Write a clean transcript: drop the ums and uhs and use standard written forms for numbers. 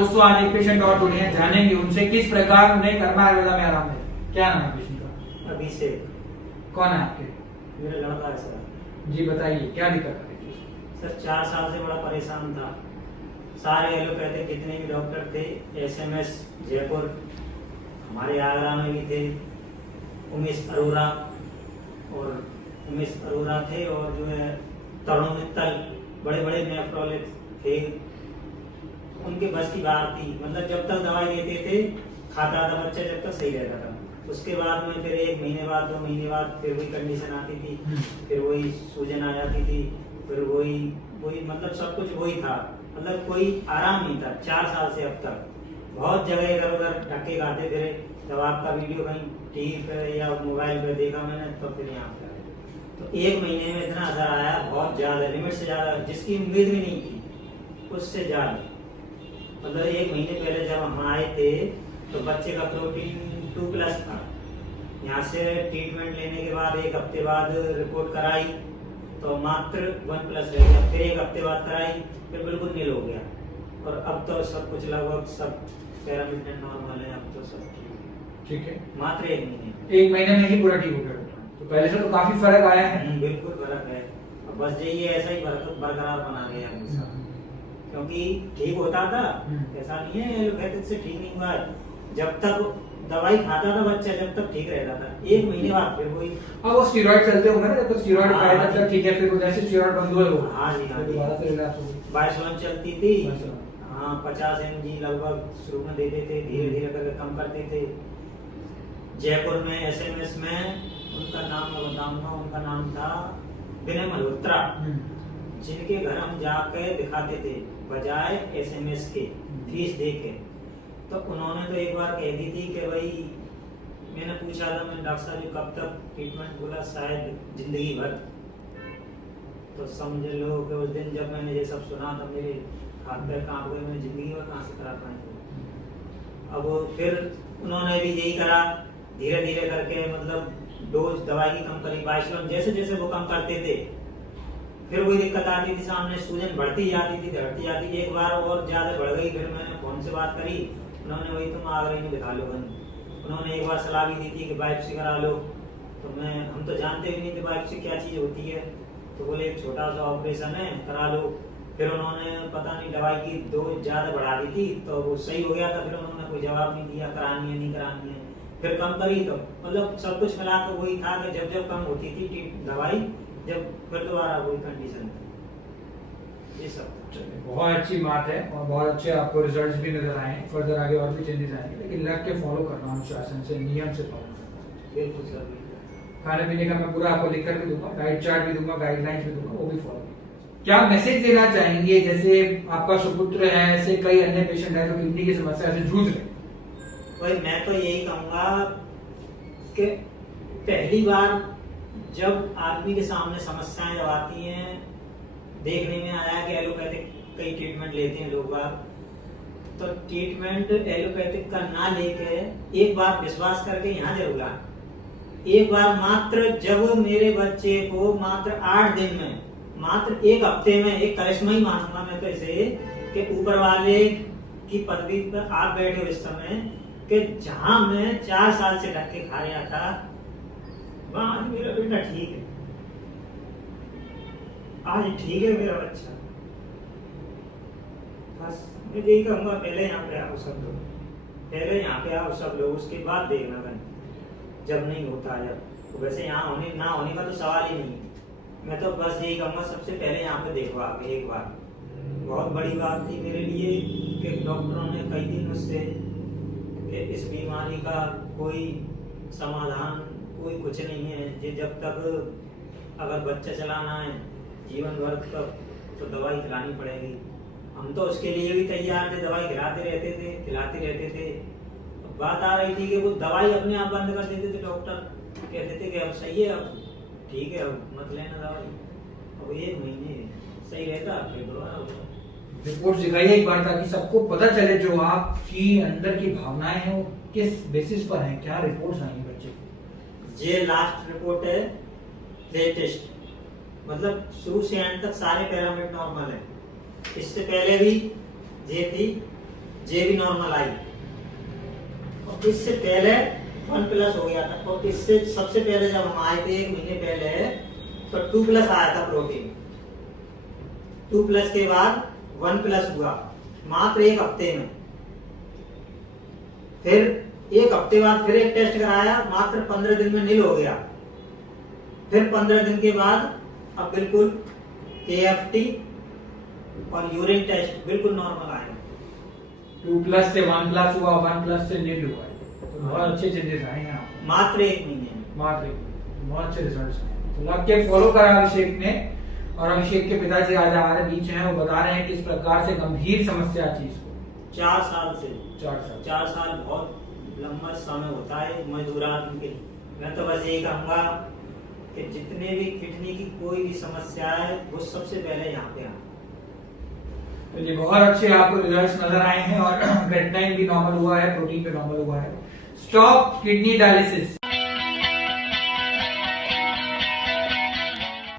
दोस्तों आज एक पेशेंट और जुड़े हैं, जानेंगे उनसे किस प्रकार उन्हें कर्मा आयुर्वेदा में आराम है। क्या नाम है पेशेंट का? अभिषेक। कौन है आपके? मेरा लड़का है सर। जी बताइए क्या दिक्कत है? सर 4 साल से बड़ा परेशान था। सारे एलोपैथिक जितने भी डॉक्टर थे, एसएमएस जयपुर, हमारे आगरा में भी थे, उमेश अरोरा थे, और जो है तरुण मित्तल, बड़े बड़े नेफ्रोलॉजिस्ट थे। उनके बस की बात थी, मतलब जब तक दवाई देते थे खाता था बच्चा, जब तक सही रहता था। उसके बाद में फिर 1 महीने बाद 2 महीने बाद फिर वही कंडीशन आती थी, फिर वही सूजन आ जाती थी, फिर वही मतलब सब कुछ वही था, मतलब कोई आराम नहीं था। 4 साल से अब तक बहुत जगह इधर उधर धक्के खाते फिरे। जब आपका वीडियो कहीं टीवी पे या मोबाइल पे देखा मैंने, तो फिर यहाँ पे आए। तो 1 महीने में इतना असर आया, बहुत ज्यादा, लिमिट से ज्यादा, जिसकी उम्मीद भी नहीं थी उससे ज्यादा। मतलब 1 महीने पहले जब हम आए थे तो बच्चे का प्रोटीन 2+ था। यहाँ से ट्रीटमेंट लेने के बाद 1 हफ्ते बाद रिपोर्ट कराई तो मात्र 1+ रह गया। फिर 1 हफ्ते बाद कराई, फिर बिल्कुल नील हो गया। और अब तो सब कुछ लगभग सब पैरामीटर नॉर्मल है। अब तो सब ठीक है, मात्र 1 महीने में ही पूरा ठीक हो गया। तो पहले से तो काफी फर्क आया है। बिल्कुल फर्क है। अब बस यही ऐसा ही बरकरार बना गया हमेशा, क्योंकि ठीक होता था, ऐसा नहीं है एलोपैथिक से ठीक नहीं हुआ। जब तक दवाई खाता था बच्चा, जब तक ठीक रहता था, 1 महीने बाद फिर वही। अब वो स्टेरॉइड चलते होंगे ना, जब तक स्टेरॉइड खाया था तब ठीक है, फिर जैसे स्टेरॉइड बंद हुए वो हाँ जी, हाँ जी, दोबारा से रिलैप्स हो गई। 22 चलती थी। हाँ 50 mg लगभग शुरू में देते थे, धीरे धीरे करके कम करते थे। जयपुर में एसएमएस में उनका नाम मैं बताऊंगा, उनका नाम था विनय मल्होत्रा, जिनके घर हम जाकर दिखाते थे बजाय एसएमएस के फीस दे के। तो उन्होंने तो एक बार कह दी थी कि भाई, मैंने पूछा था, मैंने डॉक्टर साहब जी कब तक ट्रीटमेंट, बोला शायद जिंदगी भर। तो समझ लो कि उस दिन जब मैंने ये सब सुना तो मेरे हाथ पैर कांप गए। मैं जिंदगी भर कहाँ से करा पाएंगे। अब फिर उन्होंने भी यही करा, धीरे धीरे करके मतलब डोज दवाई की कम करी। 22 जैसे जैसे वो कम करते थे फिर वही दिक्कत आती थी, सामने सूजन बढ़ती जाती थी, बढ़ती जाती। एक बार और ज्यादा बढ़ गई, फिर मैंने फोन से बात करी, उन्होंने वही तुम आगरा में दिखा लो। उन्होंने एक बार सलाह भी दी थी कि बायोप्सी करा लो। तो हम तो जानते भी नहीं थे बायोप्सी क्या चीज होती है। तो बोले एक छोटा सा ऑपरेशन है, करा लो। फिर उन्होंने पता नहीं दवाई की डोज ज्यादा बढ़ा दी थी, तो वो सही हो गया था। फिर उन्होंने कोई जवाब नहीं दिया करानी है नहीं करानी है। फिर कम करी तो मतलब सब कुछ मिलाकर वही था कि जब जब कम होती थी दवाई, जब फिर दोबारा वही कंडीशन थी। ये सब बहुत अच्छी बात है और बहुत अच्छे आपको रिजल्ट्स भी नजर आए हैं। फर्दर आगे और भी चेंजेस आएंगे, लेकिन लग के फॉलो करना, अनुशासन से, नियम से फॉलो करना। बिल्कुल सर। खाने पीने का मैं पूरा आपको लिख कर भी दूंगा, डाइट चार्ट भी दूंगा, गाइडलाइंस भी दूंगा, वो भी फॉलो कीजिए। क्या मैसेज देना चाहेंगे, जैसे आपका सुपुत्र है, ऐसे कई अन्य पेशेंट है जो किडनी की समस्या से जूझ रहे? भाई मैं तो यही कहूंगा कि पहली बार जब आदमी के सामने समस्याएं जब आती हैं, देखने में आया कि एलोपैथिक कई ट्रीटमेंट लेते हैं लोग बाग, तो ट्रीटमेंट एलोपैथिक का ना लेके एक बार विश्वास करके यहाँ जरूर आए। एक बार मात्र जब मेरे बच्चे को मात्र 8 दिन में, मात्र 1 हफ्ते में, एक करिश्मा ही मानूंगा मैं तो इसे, कि ऊपर वाले की पदवी पर आप बैठे हो इस समय, कि जहां मैं 4 साल से धक्के खा रहा था, वहां आज मेरा बेटा ठीक है। आज ठीक है मेरा बच्चा। बस मैं यही कहूंगा, पहले यहाँ पे आओ सब लोग, पहले यहाँ पे आओ सब लोग, उसके बाद देखना कहीं जब नहीं होता है। तो वैसे यहाँ होने ना होने का तो सवाल ही नहीं है। मैं तो बस यही कहूंगा, सबसे पहले यहाँ पे देखो आके एक बार। बहुत बड़ी बात थी मेरे लिए कि डॉक्टरों ने कई दिन मुझसे कि इस बीमारी का कोई समाधान, कोई कुछ नहीं है, ये जब तक अगर बच्चा चलाना है जीवन भर तक तो दवाई खिलानी पड़ेगी। हम तो उसके लिए भी तैयार थे, दवाई खिलाते रहते थे, खिलाते रहते थे। बात आ रही थी कि वो दवाई अपने आप बंद कर देते थे डॉक्टर, कहते थे कि अब सही है, अब ठीक है, अब मत लेना दवाई। अब 1 महीने सही रहता, फिर दोबारा होता। रिपोर्ट दिखाइए एक बार, ताकि सबको पता चले जो आपकी अंदर की भावनाएं हैं वो किस बेसिस पर हैं। क्या रिपोर्ट्स आई बच्चे की? ये लास्ट रिपोर्ट है, लेटेस्ट, मतलब शुरू से एंड तक सारे पैरामीटर नॉर्मल है। इससे पहले भी ये थी, जे भी नॉर्मल आई। और इससे पहले 1+ हो गया था, और इससे सबसे पहले जब हम आए थे 1 महीने पहले, तो 2+ आया था प्रोटीन। 2+ के बाद 1+ हुआ मात्र 1 हफ्ते में। फिर 1 हफ्ते बाद फिर एक टेस्ट कराया, मात्र 15 दिन में नील हो गया। फिर 15 दिन के बाद अब बिल्कुल KFT और यूरिन टेस्ट बिल्कुल नॉर्मल आए। 2+ से 1+ हुआ, 1+ से नील हुआ, तो बहुत अच्छे चेंजेस आए हैं आपको। मात्र 1 महीने में। बहुत अच्छे रिजल्ट्स आए। तो लग के फॉलो करा अभिषेक ने, और अभिषेक के पिताजी आज हमारे बीच हैं, वो बता रहे हैं किस प्रकार से गंभीर समस्या थी इसको। 4 साल से। 4 साल बहुत लंबा समय होता है मजदूर आदमी के लिए। मैं तो बस यही कहूंगा कि जितने भी किडनी की कोई भी समस्या है वो सबसे पहले यहाँ पे आए। तो ये बहुत अच्छे आपको रिजल्ट्स नजर आए हैं, और क्रेटिनाइन भी नॉर्मल हुआ है, प्रोटीन भी नॉर्मल हुआ है। Stop kidney dialysis.